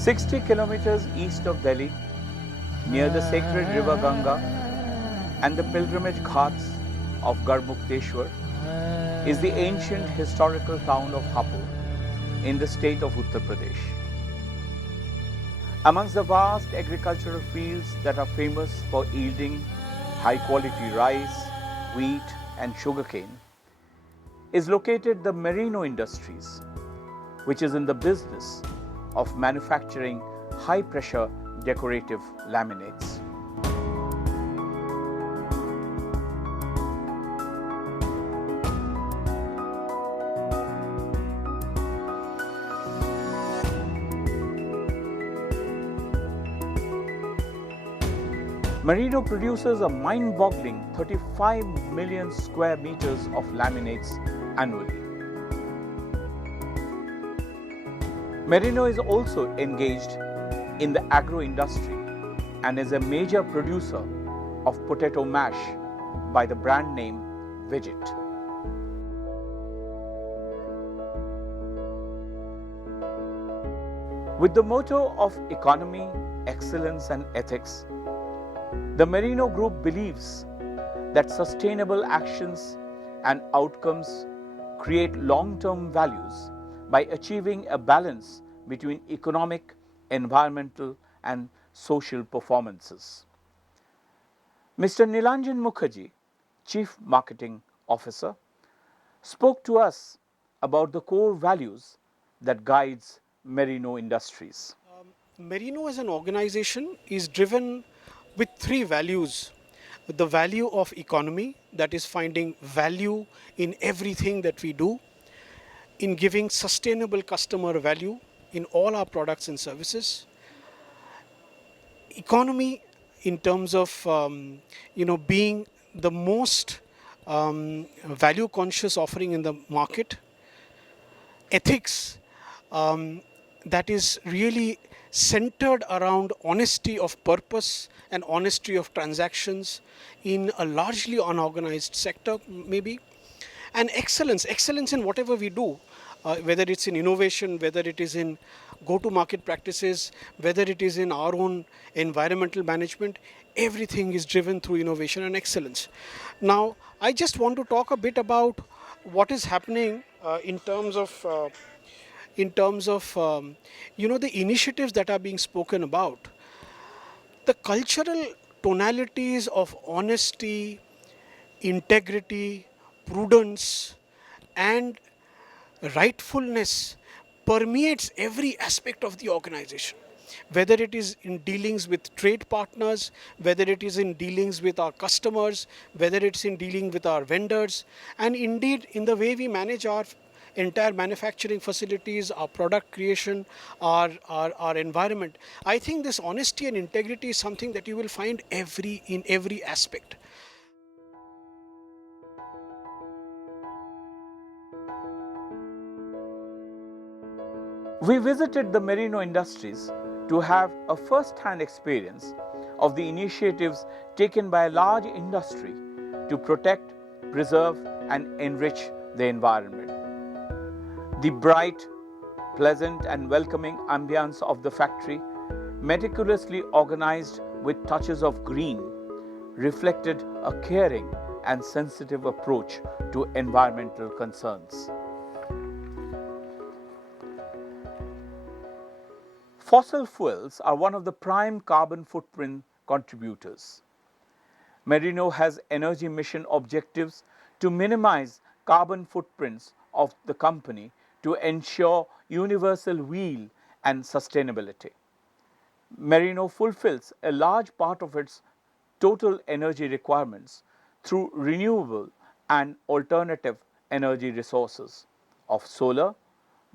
60 kilometers east of Delhi, near the sacred river Ganga and the pilgrimage ghats of Garmukteshwar, is the ancient historical town of Hapur in the state of Uttar Pradesh. Amongst the vast agricultural fields that are famous for yielding high quality rice, wheat and sugarcane is located the Merino Industries, which is in the business of manufacturing high pressure decorative laminates. Merino produces a mind-boggling 35 million square meters of laminates annually. Merino is also engaged in the agro-industry and is a major producer of potato mash by the brand name VNIT. With the motto of economy, excellence and ethics, the Merino Group believes that sustainable actions and outcomes create long-term values by achieving a balance between economic, environmental and social performances. Mr. Nilanjan Mukherjee, Chief Marketing Officer, spoke to us about the core values that guides Merino Industries. Merino as an organization is driven with three values. The value of economy, that is finding value in everything that we do, in giving sustainable customer value in all our products and services. Economy in terms of being the most value conscious offering in the market. Ethics, that is really centered around honesty of purpose and honesty of transactions in a largely unorganized sector maybe. And excellence in whatever we do, whether it's in innovation, whether it is in go-to-market practices, whether it is in our own environmental management, everything is driven through innovation and excellence. Now, I just want to talk a bit about what is happening in terms of the initiatives that are being spoken about. The cultural tonalities of honesty, integrity, prudence and rightfulness permeates every aspect of the organization, whether it is in dealings with trade partners, whether it is in dealings with our customers, whether it's in dealing with our vendors, and indeed in the way we manage our entire manufacturing facilities, our product creation, our environment. I think this honesty and integrity is something that you will find in every aspect. We visited the Merino Industries to have a first-hand experience of the initiatives taken by a large industry to protect, preserve and enrich the environment. The bright, pleasant and welcoming ambience of the factory, meticulously organized with touches of green, reflected a caring and sensitive approach to environmental concerns. Fossil fuels are one of the prime carbon footprint contributors. Merino has energy mission objectives to minimize carbon footprints of the company to ensure universal wheel and sustainability. Merino fulfills a large part of its total energy requirements through renewable and alternative energy resources of solar,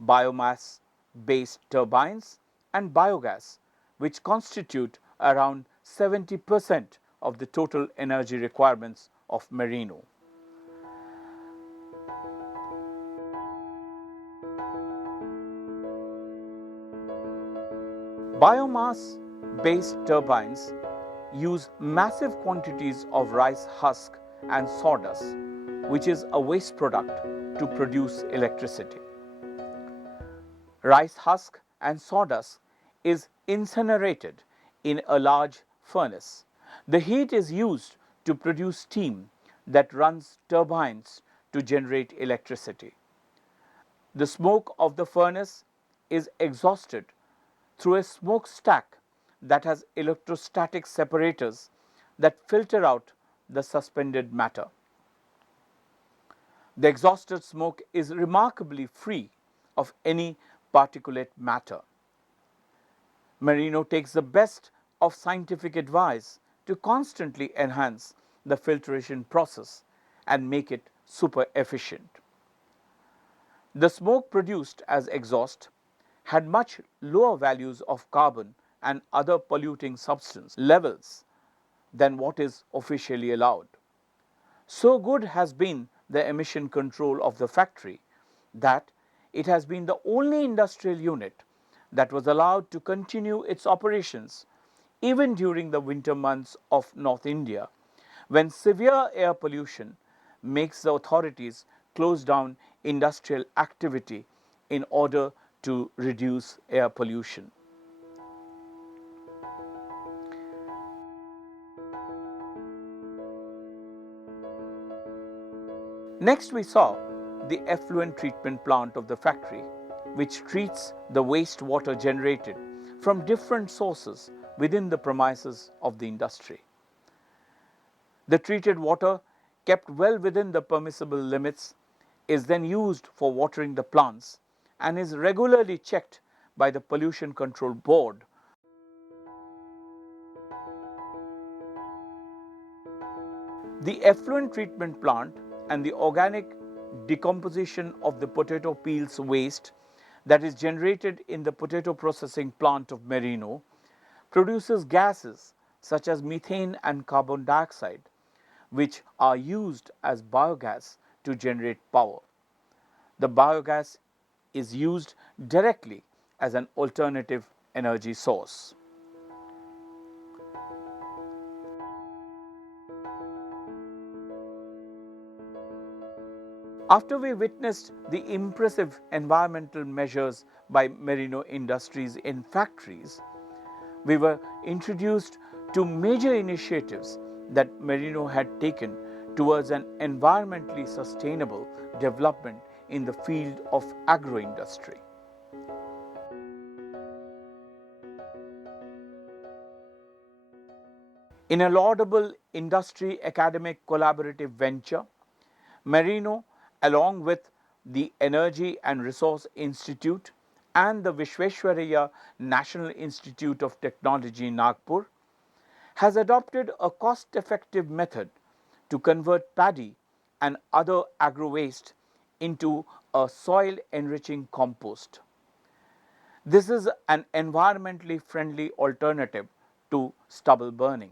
biomass-based turbines and biogas, which constitute around 70% of the total energy requirements of Merino. Biomass-based turbines use massive quantities of rice husk and sawdust, which is a waste product, to produce electricity. Rice husk and sawdust is incinerated in a large furnace. The heat is used to produce steam that runs turbines to generate electricity. The smoke of the furnace is exhausted through a smokestack that has electrostatic separators that filter out the suspended matter. The exhausted smoke is remarkably free of any particulate matter. Merino takes the best of scientific advice to constantly enhance the filtration process and make it super efficient. The smoke produced as exhaust had much lower values of carbon and other polluting substance levels than what is officially allowed. So good has been the emission control of the factory that it has been the only industrial unit that was allowed to continue its operations even during the winter months of North India, when severe air pollution makes the authorities close down industrial activity in order to reduce air pollution. Next, we saw the effluent treatment plant of the factory, which treats the wastewater generated from different sources within the premises of the industry. The treated water, kept well within the permissible limits, is then used for watering the plants and is regularly checked by the Pollution Control Board. The effluent treatment plant and the organic decomposition of the potato peels waste that is generated in the potato processing plant of Merino produces gases such as methane and carbon dioxide, which are used as biogas to generate power. The biogas is used directly as an alternative energy source. After we witnessed the impressive environmental measures by Merino Industries in factories, we were introduced to major initiatives that Merino had taken towards an environmentally sustainable development in the field of agro-industry. In a laudable industry academic collaborative venture, Merino, along with the Energy and Resource Institute and the Visvesvaraya National Institute of Technology, Nagpur, has adopted a cost-effective method to convert paddy and other agro-waste into a soil-enriching compost. This is an environmentally friendly alternative to stubble burning.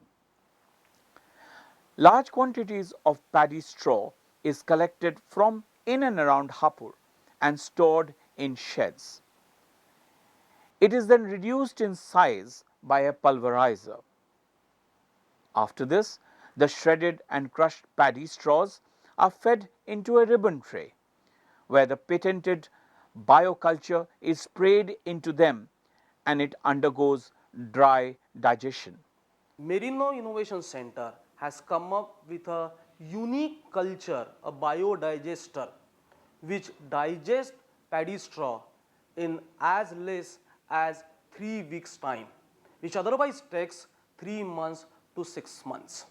Large quantities of paddy straw is collected from in and around Hapur and stored in sheds. It is then reduced in size by a pulverizer. After this, the shredded and crushed paddy straws are fed into a ribbon tray, where the patented bioculture is sprayed into them and it undergoes dry digestion. Merino Innovation Center has come up with a unique culture, a biodigester, which digests paddy straw in as less as 3 weeks time, which otherwise takes 3 months to 6 months.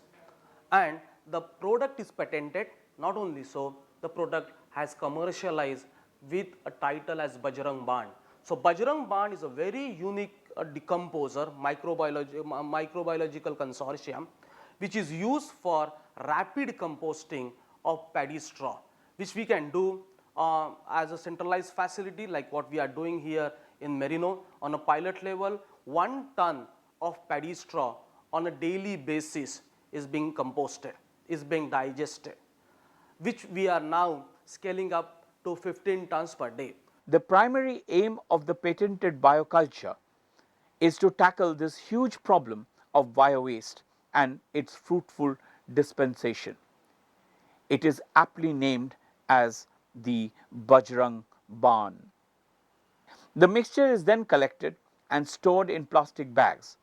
And the product is patented. Not only so, the product has commercialized with a title as Bajrang Band. So Bajrang Band is a very unique decomposer, microbiological consortium, which is used for rapid composting of paddy straw, which we can do as a centralized facility like what we are doing here in Merino. On a pilot level, 1 ton of paddy straw on a daily basis is being composted, is being digested, which we are now scaling up to 15 tons per day. The primary aim of the patented bioculture is to tackle this huge problem of bio-waste and its fruitful dispensation. It is aptly named as the Bajrang Baan. The mixture is then collected and stored in plastic bags,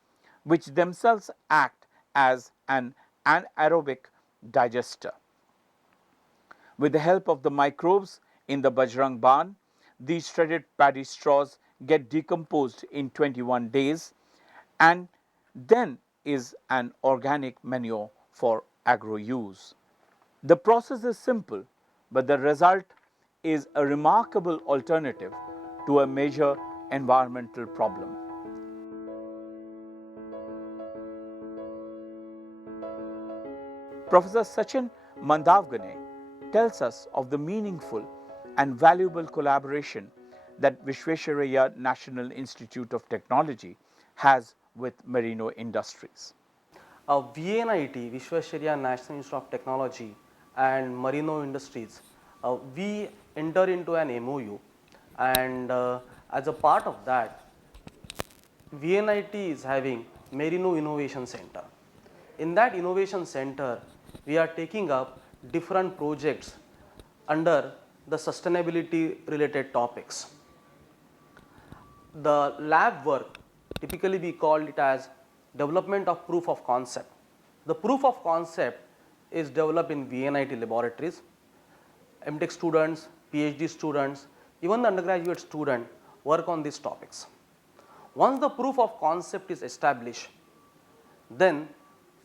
which themselves act as an anaerobic digester. With the help of the microbes in the Bajrang barn, these shredded paddy straws get decomposed in 21 days and then is an organic manure for agro use. The process is simple, but the result is a remarkable alternative to a major environmental problem. Professor Sachin Mandavgane tells us of the meaningful and valuable collaboration that Visvesvaraya National Institute of Technology has with Merino Industries. VNIT, Visvesvaraya National Institute of Technology and Merino Industries, we enter into an MOU, and as a part of that, VNIT is having Merino Innovation Center. In that innovation center, we are taking up different projects under the sustainability related topics. The lab work, typically we call it as development of proof of concept. The proof of concept is developed in VNIT laboratories. MTech students, PhD students, even the undergraduate student work on these topics. Once the proof of concept is established, then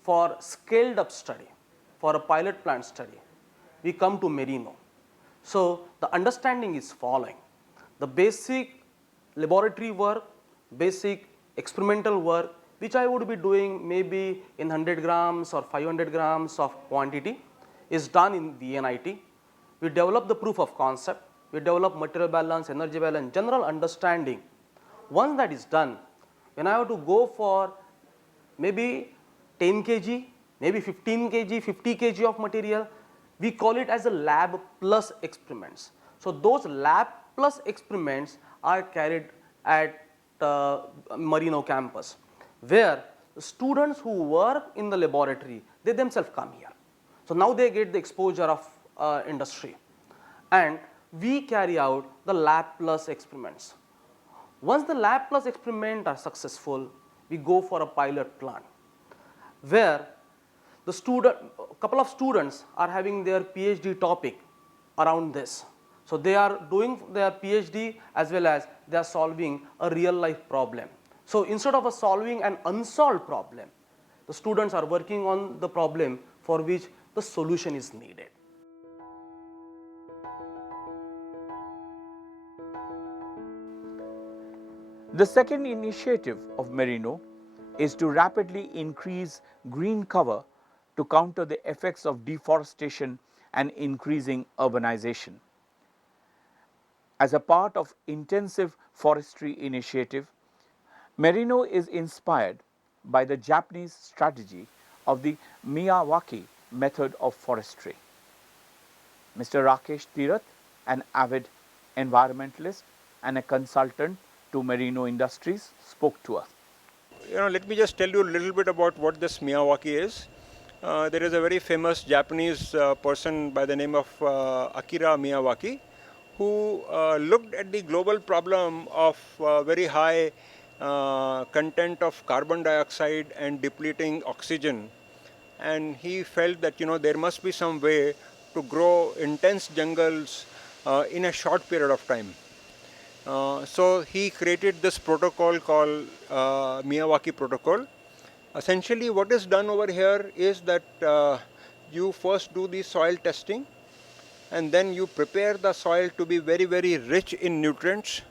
for scaled up study, for a pilot plant study, we come to Merino. So the understanding is following. The basic laboratory work, basic experimental work, which I would be doing maybe in 100 grams or 500 grams of quantity, is done in VNIT. We develop the proof of concept, we develop material balance, energy balance, general understanding. Once that is done, when I have to go for maybe 10 kg, maybe 15 kg, 50 kg of material, we call it as a lab plus experiments. So those lab plus experiments are carried at Merino campus, where the students who work in the laboratory, they themselves come here. So now they get the exposure of industry, and we carry out the lab plus experiments. Once the lab plus experiment are successful, we go for a pilot plant, where the couple of students are having their PhD topic around this. So they are doing their PhD as well as they are solving a real life problem. So instead of solving an unsolved problem, the students are working on the problem for which the solution is needed. The second initiative of Merino is to rapidly increase green cover to counter the effects of deforestation and increasing urbanization. As a part of intensive forestry initiative, Merino is inspired by the Japanese strategy of the Miyawaki method of forestry. Mr. Rakesh Tirath, an avid environmentalist and a consultant to Merino Industries, spoke to us. Let me just tell you a little bit about what this Miyawaki is. There is a very famous Japanese person by the name of Akira Miyawaki, who looked at the global problem of very high content of carbon dioxide and depleting oxygen, and he felt that there must be some way to grow intense jungles in a short period of time. So he created this protocol called Miyawaki protocol. Essentially what is done over here is that you first do the soil testing, and then you prepare the soil to be very, very rich in nutrients.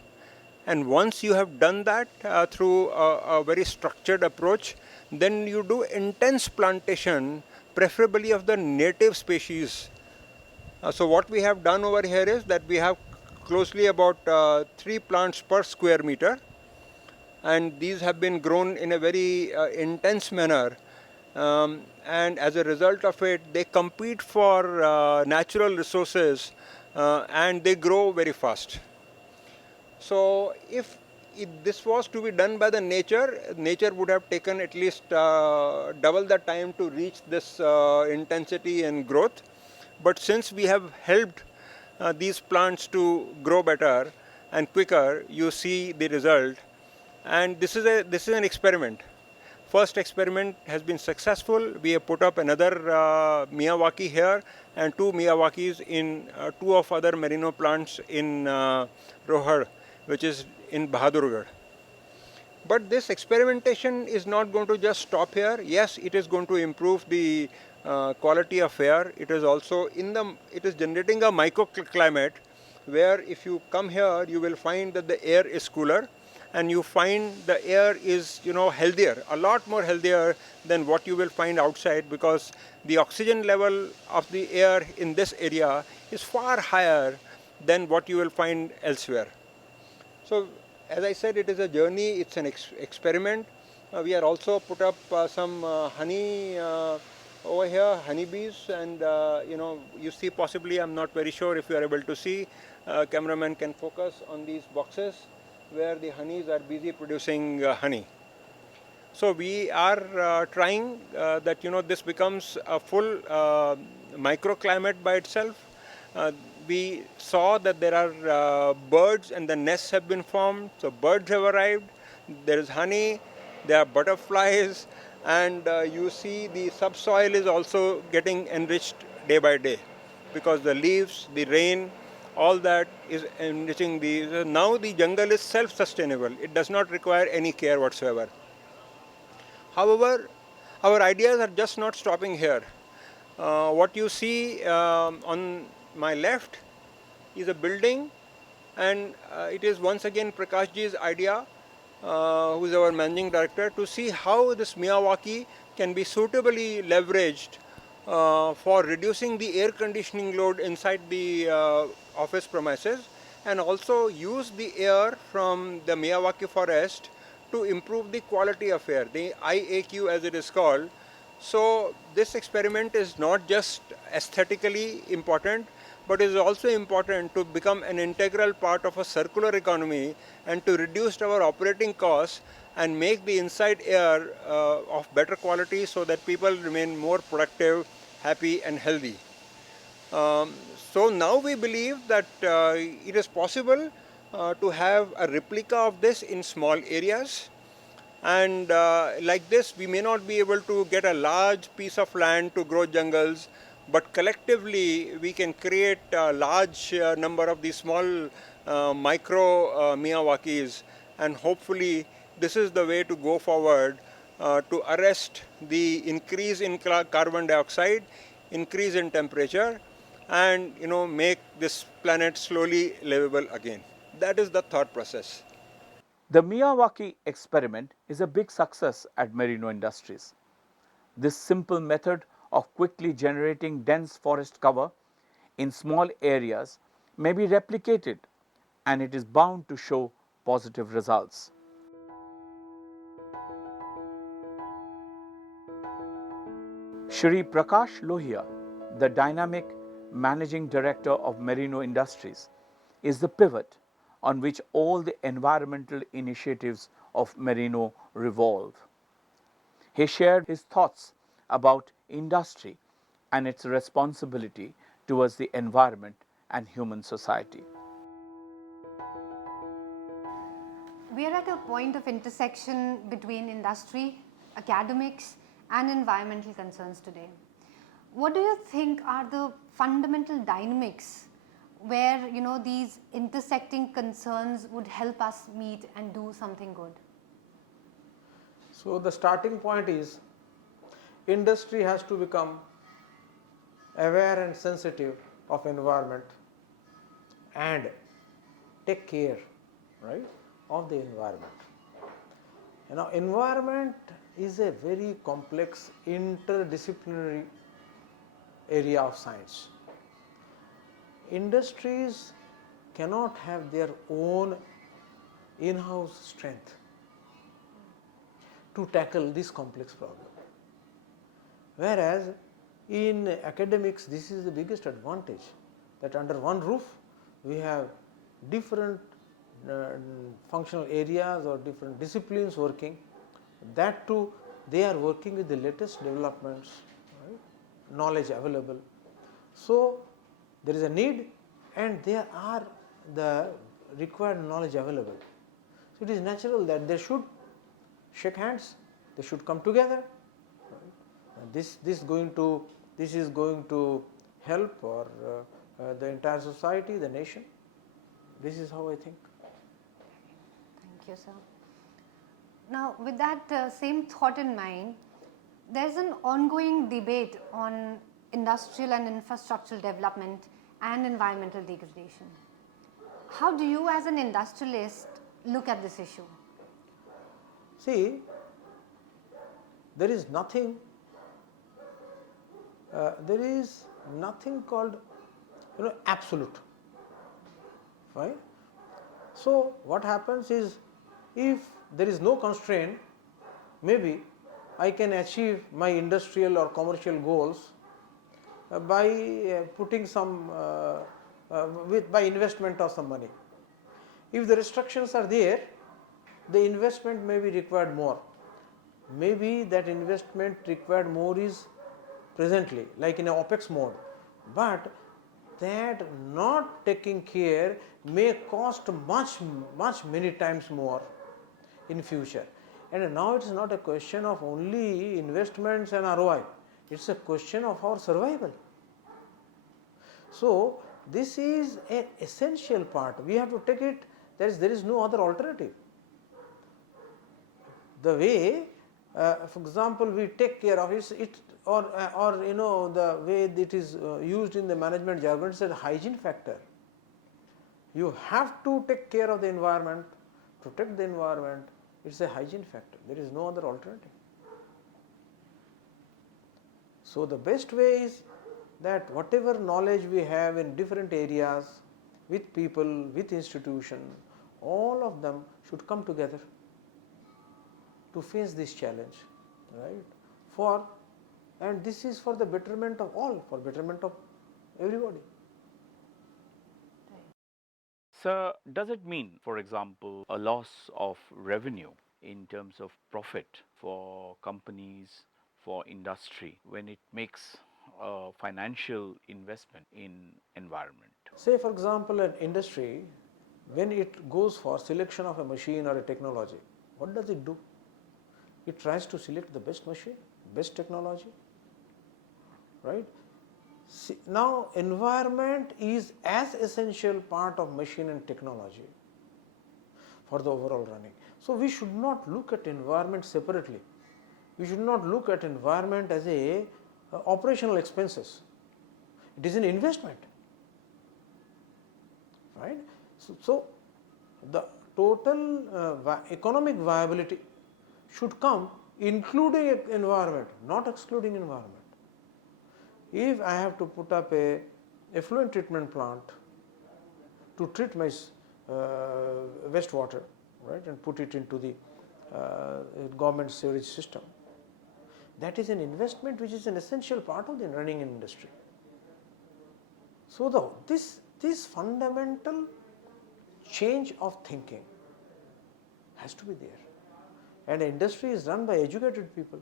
And once you have done that through a very structured approach, then you do intense plantation, preferably of the native species. So what we have done over here is that we have closely about 3 plants per square meter, and these have been grown in a very intense manner, and as a result of it they compete for natural resources and they grow very fast. So if this was to be done by the nature would have taken at least double the time to reach this intensity and growth. But since we have helped these plants to grow better and quicker, you see the result. and this is an experiment. First experiment has been successful. We have put up another Miyawaki here and two Miyawakis in two of other merino plants in Rohar, which is in Bahadurgarh. But this experimentation is not going to just stop here. Yes, it is going to improve the quality of air. It is also it is generating a microclimate where if you come here, you will find that the air is cooler, and you find the air is healthier, a lot more healthier than what you will find outside, because the oxygen level of the air in this area is far higher than what you will find elsewhere. So, as I said, it is a journey, it's an experiment. We are also put up some honey over here, honeybees, and you see possibly, I'm not very sure if you are able to see, cameraman can focus on these boxes where the honeys are busy producing honey. So we are trying that this becomes a full microclimate by itself. We saw that there are birds and the nests have been formed. So birds have arrived. There is honey. There are butterflies, and you see the subsoil is also getting enriched day by day, because the leaves, the rain, all that is enriching the. Now the jungle is self-sustainable. It does not require any care whatsoever. However, our ideas are just not stopping here. What you see on my left is a building, and it is once again Prakashji's idea, who is our managing director, to see how this Miyawaki can be suitably leveraged for reducing the air conditioning load inside the office premises, and also use the air from the Miyawaki forest to improve the quality of air, the IAQ as it is called. So this experiment is not just aesthetically important, but is also important to become an integral part of a circular economy and to reduce our operating costs and make the inside air of better quality, so that people remain more productive, happy and healthy. So now we believe that it is possible to have a replica of this in small areas, and like this we may not be able to get a large piece of land to grow jungles, but collectively we can create a large number of these small micro Miyawakis, and hopefully this is the way to go forward to arrest the increase in carbon dioxide, increase in temperature, and make this planet slowly livable again. That is the thought process. The Miyawaki experiment is a big success at Merino Industries. This simple method of quickly generating dense forest cover in small areas may be replicated, and it is bound to show positive results. Shri Prakash Lohia, the dynamic managing director of Merino Industries, is the pivot on which all the environmental initiatives of Merino revolve. He shared his thoughts about industry and its responsibility towards the environment and human society. We are at a point of intersection between industry, academics, and environmental concerns today. What do you think are the fundamental dynamics where these intersecting concerns would help us meet and do something good? So the starting point is industry has to become aware and sensitive of environment and take care, right, of the environment. Environment is a very complex interdisciplinary area of science. Industries cannot have their own in-house strength to tackle this complex problem. Whereas in academics, this is the biggest advantage, that under one roof we have different functional areas or different disciplines working. That too, they are working with the latest developments, right, knowledge available. So there is a need and there are the required knowledge available. So it is natural that they should shake hands, they should come together. Right? And this is going to help or the entire society, the nation. This is how I think. Thank you, sir. Now, with that same thought in mind, there's an ongoing debate on industrial and infrastructural development and environmental degradation. How do you, as an industrialist, look at this issue? See, there is nothing called absolute, right? So what happens is, if there is no constraint, maybe I can achieve my industrial or commercial goals by putting some by investment of some money. If the restrictions are there, the investment may be required more. Maybe that investment required more is presently, like in an OPEX mode, but that not taking care may cost much many times more in future. And now it is not a question of only investments and ROI, it is a question of our survival. So this is an essential part, we have to take it, there is no other alternative. The way, for example, we take care of it, or the way it is used in the management jargon, it is a hygiene factor. You have to take care of the environment, protect the environment, it is a hygiene factor, there is no other alternative. So the best way is that whatever knowledge we have in different areas, with people, with institutions, all of them should come together to face this challenge, right? And this is for the betterment of all, for betterment of everybody. So, does it mean, for example, a loss of revenue in terms of profit for companies, for industry, when it makes a financial investment in environment? Say for example an industry, when it goes for selection of a machine or a technology, what does it do? It tries to select the best machine, best technology, right? See, now environment is as essential part of machine and technology for the overall running. So we should not look at environment separately. We should not look at environment as a operational expenses. It is an investment, right? So the total economic viability should come including environment, not excluding environment. If I have to put up a effluent treatment plant to treat my wastewater, right, and put it into the government sewage system, that is an investment which is an essential part of the running industry. So this fundamental change of thinking has to be there. And the industry is run by educated people.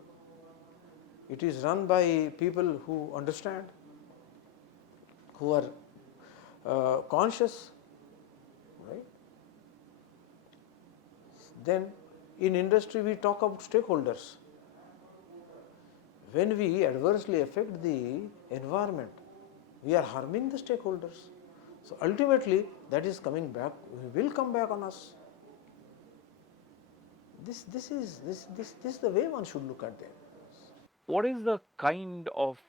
It is run by people who understand, who are conscious, right? Then in industry we talk about stakeholders. When we adversely affect the environment, we are harming the stakeholders. So ultimately that is coming back, will come back on us. This is the way one should look at them. What is the kind of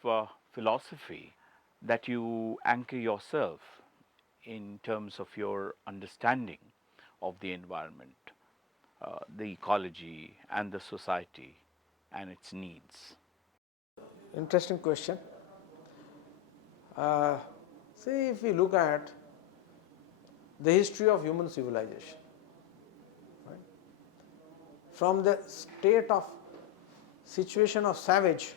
philosophy that you anchor yourself in terms of your understanding of the environment, the ecology and the society and its needs? Interesting question. See, if we look at the history of human civilization, right, from the state of situation of savage,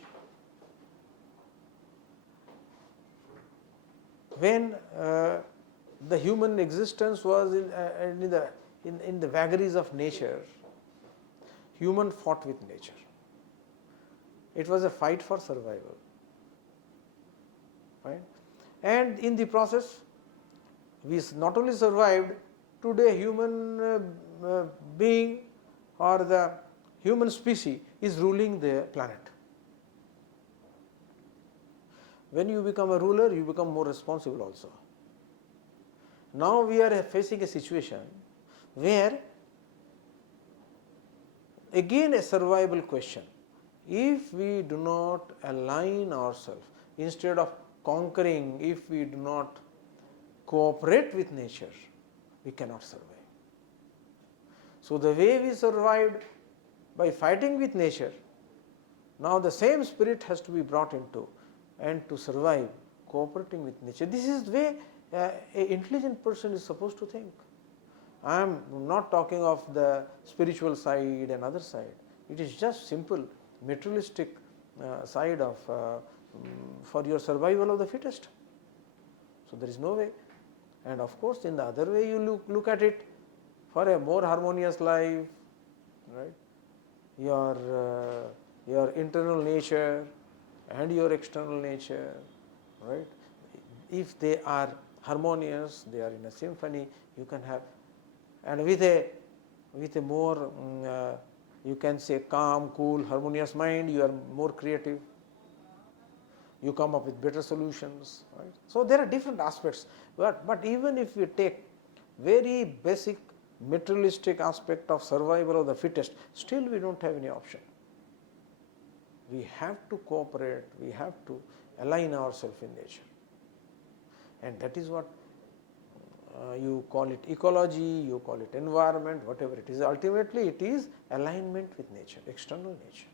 when the human existence was in the vagaries of nature, human fought with nature. It was a fight for survival, right? And in the process, we not only survived, today human being or the human species is ruling the planet. When you become a ruler, you become more responsible also. Now we are facing a situation where again a survival question. If we do not align ourselves, instead of conquering, if we do not cooperate with nature, we cannot survive. So the way we survived by fighting with nature, now the same spirit has to be brought into, and to survive cooperating with nature. This is the way an intelligent person is supposed to think. I am not talking of the spiritual side and other side. It is just simple materialistic side of for your survival of the fittest. So there is no way. And of course, in the other way you look at it, for a more harmonious life, right? Your internal nature and your external nature, right? If they are harmonious, they are in a symphony, you can have, and with a more you can say calm, cool, harmonious mind, you are more creative, you come up with better solutions, right? So there are different aspects, but even if we take very basic materialistic aspect of survival of the fittest, still we don't have any option. We have to cooperate, we have to align ourselves in nature, and that is what you call it ecology, you call it environment, whatever it is. Ultimately it is alignment with nature, external nature.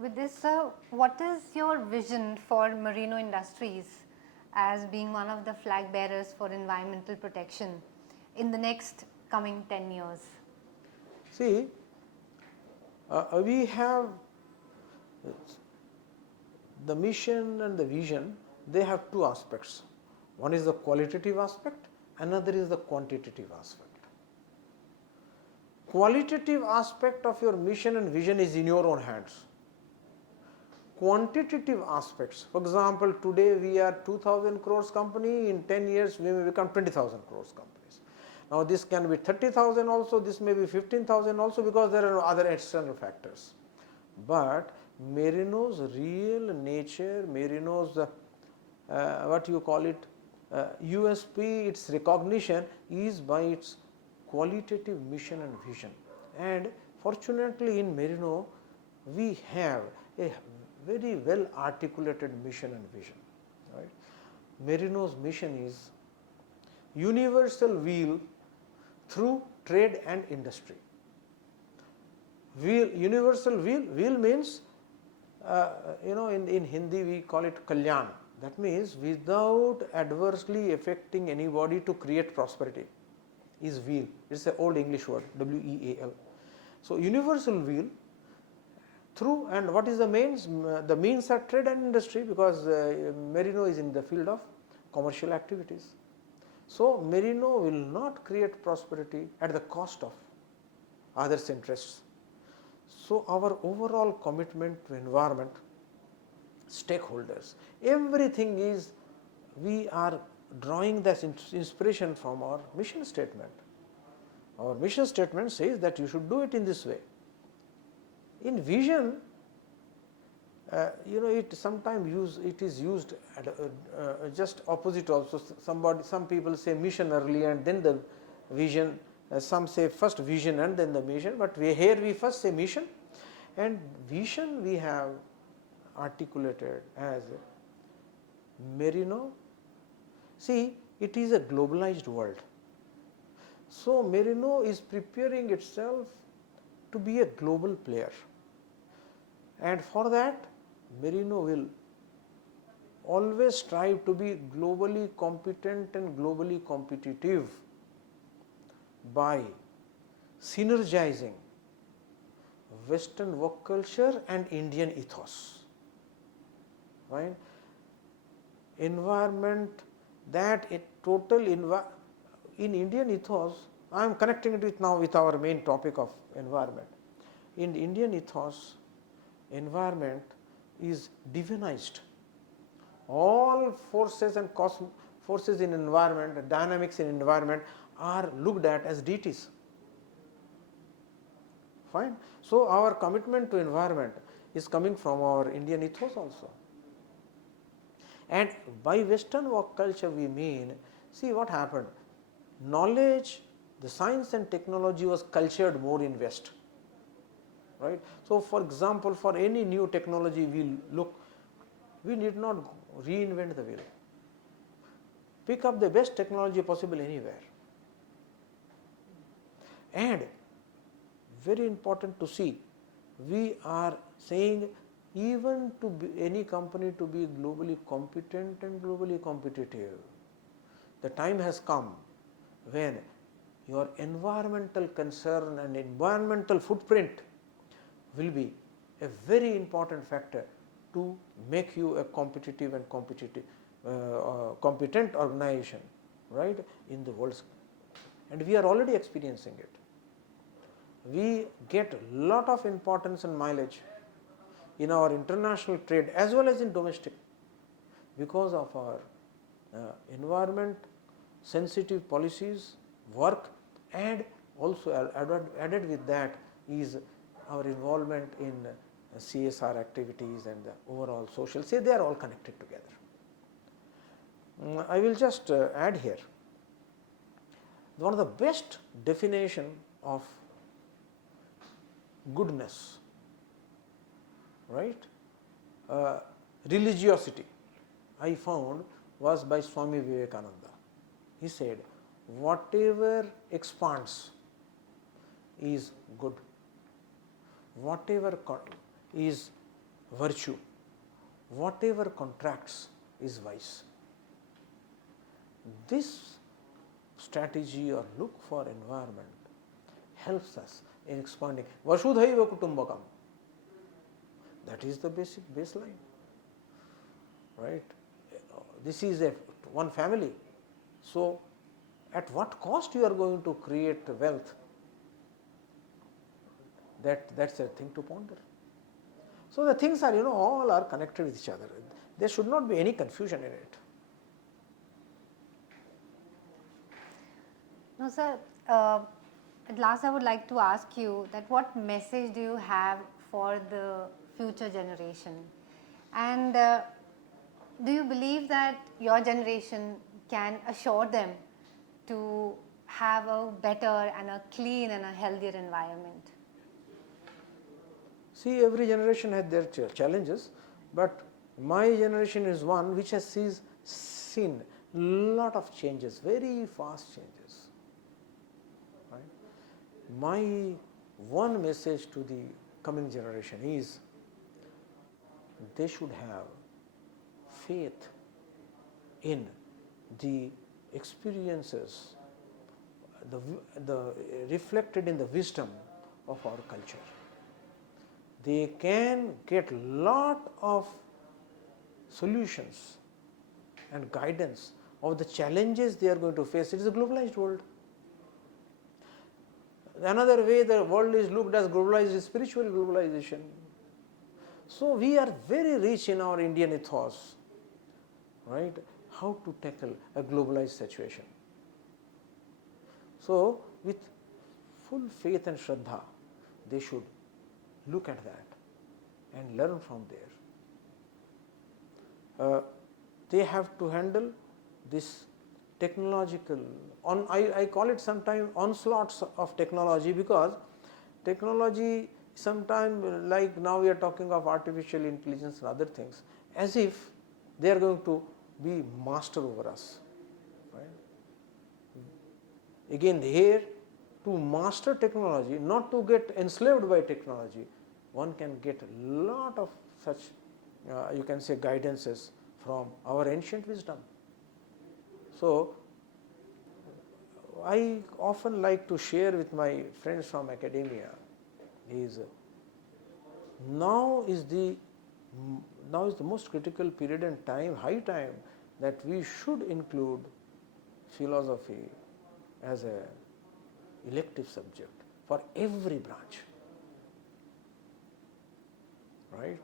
With this, sir, what is your vision for Merino Industries as being one of the flag bearers for environmental protection in the next coming 10 years? See, we have the mission and the vision, they have two aspects. One is the qualitative aspect, another is the quantitative aspect. Qualitative aspect of your mission and vision is in your own hands. Quantitative aspects, for example, today we are 2000 crores company, in 10 years we may become 20,000 crores companies. Now this can be 30,000 also, this may be 15,000 also, because there are other external factors. But Merino's real nature, Merino's what you call it, USP, its recognition is by its qualitative mission and vision. And fortunately in Merino we have a very well articulated mission and vision, right? Merino's mission is universal weal through trade and industry. Weal, universal weal means in Hindi we call it kalyan. That means without adversely affecting anybody to create prosperity is weal. It's an old English word, W-E-A-L. So universal weal through, and what is the means? The means are trade and industry, because Merino is in the field of commercial activities. So Merino will not create prosperity at the cost of others' interests. So our overall commitment to environment, stakeholders, everything is, we are drawing this inspiration from our mission statement. Our mission statement says that you should do it in this way. In vision, it sometimes it is used at, just opposite also. Some people say mission early and then the vision. Some say first vision and then the mission. But here we first say mission, and vision we have articulated as Merino. See, it is a globalized world. So Merino is preparing itself to be a global player. And for that, Merino will always strive to be globally competent and globally competitive by synergizing Western work culture and Indian ethos. Right? Environment, that in Indian ethos, I am connecting it now with our main topic of environment. In Indian ethos, environment is divinized. All forces and forces in environment, dynamics in environment are looked at as deities. Fine. So, our commitment to environment is coming from our Indian ethos also. And by Western work culture we mean, see what happened, knowledge, the science and technology was cultured more in West, right. So, for example, for any new technology we look, we need not reinvent the wheel, pick up the best technology possible anywhere. And very important to see, we are saying even to be any company to be globally competent and globally competitive, the time has come when your environmental concern and environmental footprint will be a very important factor to make you a competitive and competent organization, right, in the world. And we are already experiencing it. We get lot of importance and mileage in our international trade as well as in domestic because of our environment sensitive policies, work, and also added with that is our involvement in CSR activities and the overall social, say they are all connected together. I will just add here, one of the best definition of goodness, right, religiosity I found was by Swami Vivekananda. He said, whatever expands is good, whatever is virtue, whatever contracts is vice. This strategy or look for environment helps us in expanding. Vasudhaiva Kutumbakam, that is the basic baseline, right. This is one family. So, at what cost you are going to create wealth, that's a thing to ponder. So, the things are, all are connected with each other. There should not be any confusion in it. No, sir. At last, I would like to ask you that what message do you have for the future generation? And do you believe that your generation can assure them to have a better and a clean and a healthier environment? See, every generation had their challenges, but my generation is one which has seen lot of changes, very fast changes. Right? My one message to the coming generation is they should have faith in the experiences, the reflected in the wisdom of our culture. They can get lot of solutions and guidance of the challenges they are going to face. It is a globalized world. Another way the world is looked as globalized is spiritual globalization. So we are very rich in our Indian ethos, right? How to tackle a globalized situation. So with full faith and Shraddha, they should look at that and learn from there. They have to handle this technological, I call it sometimes onslaughts of technology, because technology sometimes, like now we are talking of artificial intelligence and other things, as if they are going to be master over us. Right? Again here, to master technology, not to get enslaved by technology, one can get a lot of such, you can say, guidances from our ancient wisdom. So, I often like to share with my friends from academia is now is the most critical period and time, high time, that we should include philosophy as a elective subject for every branch, right?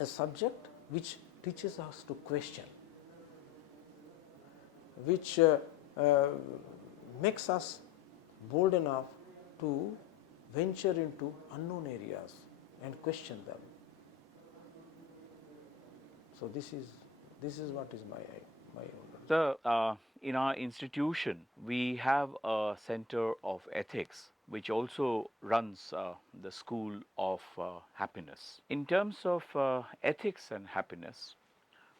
a subject which teaches us to question, which makes us bold enough to venture into unknown areas and question them. So this is what is my own. So, in our institution, we have a center of ethics which also runs the School of Happiness. In terms of ethics and happiness,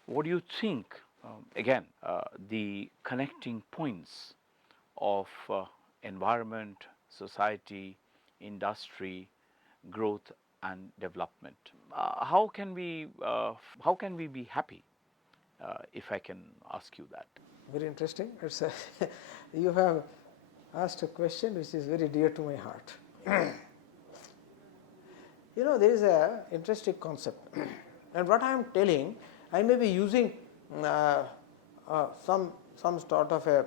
what do you think, again, the connecting points of environment, society, industry, growth, and development? How can we be happy? If I can ask you that. Very interesting. It's you have asked a question which is very dear to my heart. There is a interesting concept, and what I am telling, I may be using some sort of a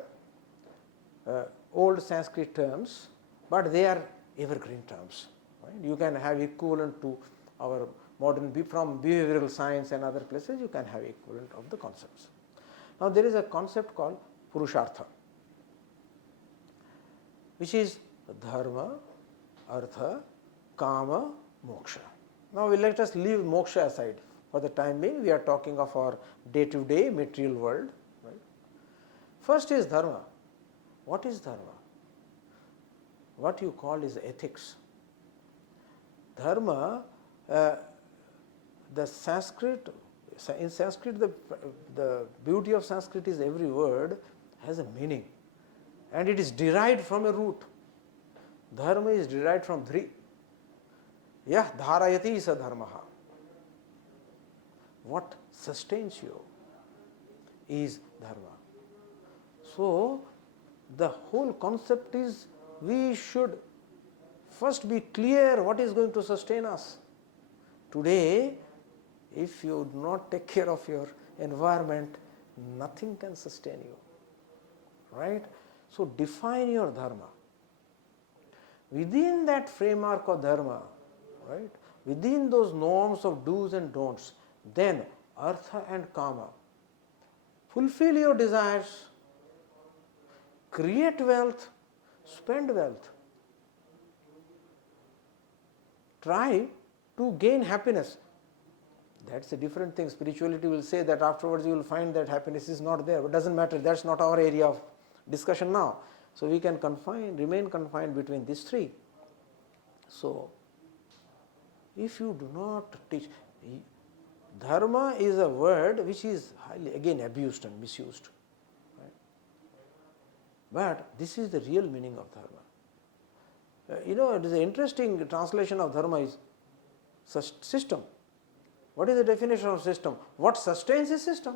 old Sanskrit terms, but they are evergreen terms. Right? You can have equivalent to our modern, from behavioral science and other places, you can have equivalent of the concepts. Now there is a concept called Purushartha, which is dharma, artha, kama, moksha. Now let us leave moksha aside for the time being. We are talking of our day-to-day material world. Right? First is dharma. What is dharma? What you call is ethics. Dharma, the Sanskrit, in Sanskrit, the beauty of Sanskrit is every word has a meaning, and it is derived from a root. Dharma is derived from dhri. Yah dharayati sa dharmaha. What sustains you is dharma. So the whole concept is we should first be clear what is going to sustain us. Today, if you do not take care of your environment, nothing can sustain you. Right? So define your dharma. Within that framework of dharma, right, within those norms of do's and don'ts, then artha and kama, fulfill your desires, create wealth, spend wealth. Try to gain happiness. That's a different thing. Spirituality will say that afterwards you will find that happiness is not there, but doesn't matter. That's not our area of discussion now. So we can remain confined between these three. So if you do not teach, dharma is a word which is highly again abused and misused. Right? But this is the real meaning of dharma. It is an interesting translation of dharma is system. What is the definition of system? What sustains a system?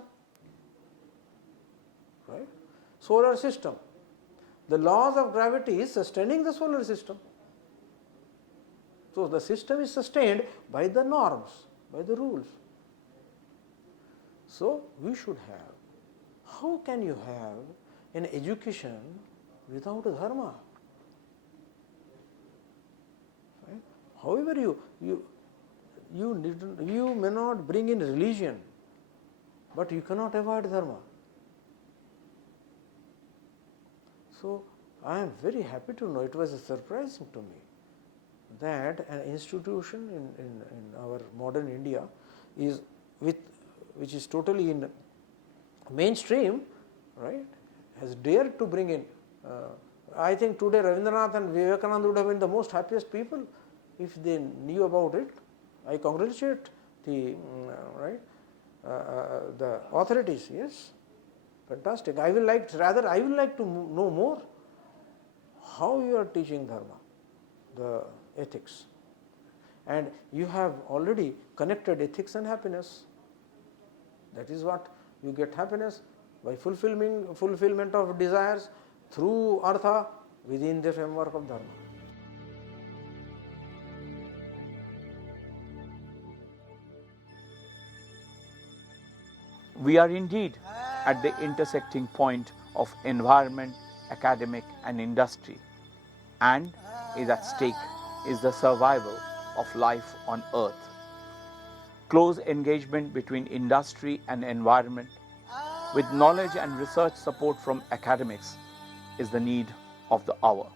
Right? Solar system. The laws of gravity is sustaining the solar system. So the system is sustained by the norms, by the rules. So we should have. How can you have an education without a dharma? Right? However, you may not bring in religion, but you cannot avoid dharma. So I am very happy to know, it was surprising to me that an institution in our modern India which is totally in mainstream, right, has dared to bring in. I think today Rabindranath and Vivekananda would have been the most happiest people if they knew about it. I congratulate the the authorities. Yes, fantastic. I will like to know more how you are teaching dharma, the ethics, and you have already connected ethics and happiness. That is what you get happiness by fulfillment of desires through artha within the framework of dharma. We are indeed at the intersecting point of environment, academic, and industry, and is at stake is the survival of life on earth. Close engagement between industry and environment with knowledge and research support from academics is the need of the hour.